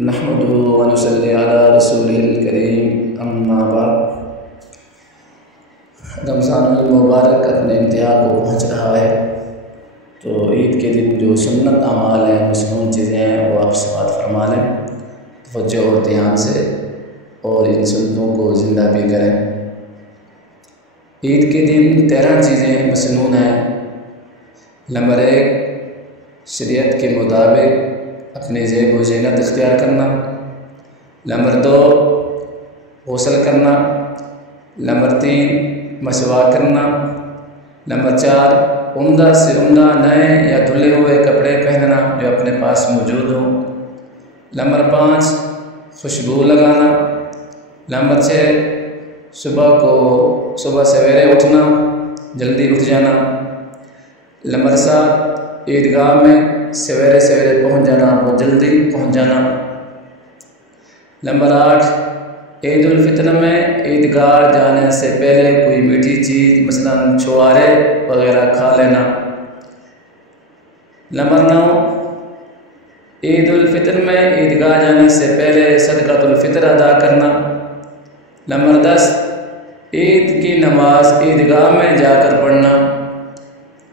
नहमदुहु व नुसल्ली अला रसूलिल करीम, अम्मा बाद। रमज़ानुल मुबारक अपने इंतहा को पहुँच रहा है, तो ईद के दिन जो सुन्नत अमाल हैं, मसनून चीज़ें हैं, वो आप समाअत फरमा लें तवज्जो और ध्यान से, और इन सुन्नतों को ज़िंदा भी करें। ईद के दिन 13 चीज़ें मसनून हैं। नंबर 1, शरीयत के मुताबिक अपनी ज़ेब व ज़ीनत इख्तियार करना। नंबर 2, गुस्ल करना। नंबर 3, मसवाक करना। नंबर 4, उम्दा से उम्दा नए या धुले हुए कपड़े पहनना जो अपने पास मौजूद हों। नंबर 5, खुशबू लगाना। नंबर 6, सुबह सवेरे उठना, जल्दी उठ जाना। नंबर 7, ईदगाह में सवेरे सवेरे पहुँच जाना, वो जल्दी पहुँच जाना। नंबर 8, ईद उल फितर में ईदगाह जाने से पहले कोई मीठी चीज़ मसलन छुआरे वगैरह खा लेना। नंबर 9, ईद उल फितर में ईदगाह जाने से पहले सदक़ातुल फितर अदा करना। नंबर 10, ईद की नमाज ईदगाह में जाकर पढ़ना।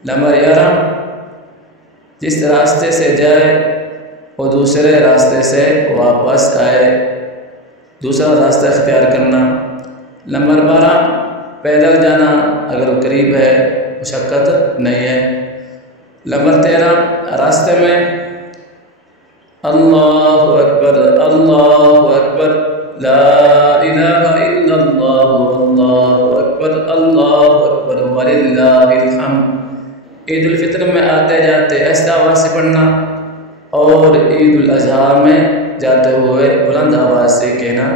नंबर 11, जिस रास्ते से जाए वो दूसरे रास्ते से वापस आए, दूसरा रास्ता इख्तियार करना। नंबर 12, पैदल जाना अगर करीब है, मुशक्क़त नहीं है। नंबर 13, रास्ते में अल्लाहु अकबर अल्लाहु अकबर ला इलाहा इल्लल्लाह अल्लाहु अकबर वलिल्लाहिल हम्द। ईद उल फितर में आते जाते ऐसी आवाज़ से पढ़ना, और ईद उल अज़हा में जाते हुए बुलंद आवाज़ से कहना।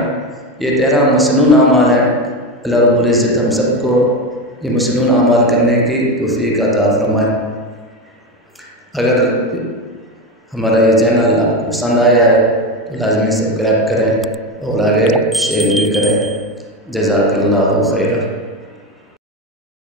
ये 13 मसनून अमाल हैं। अल्लाह रब्बुल इज़्ज़त हम सबको ये मसनून अमाल करने की तौफ़ीक़ अता फ़रमाए। अगर हमारा ये चैनल आपको पसंद आया है तो लाज़मी सब्सक्राइब करें और आगे शेयर भी करें। जज़ाकल्लाहु खैरन।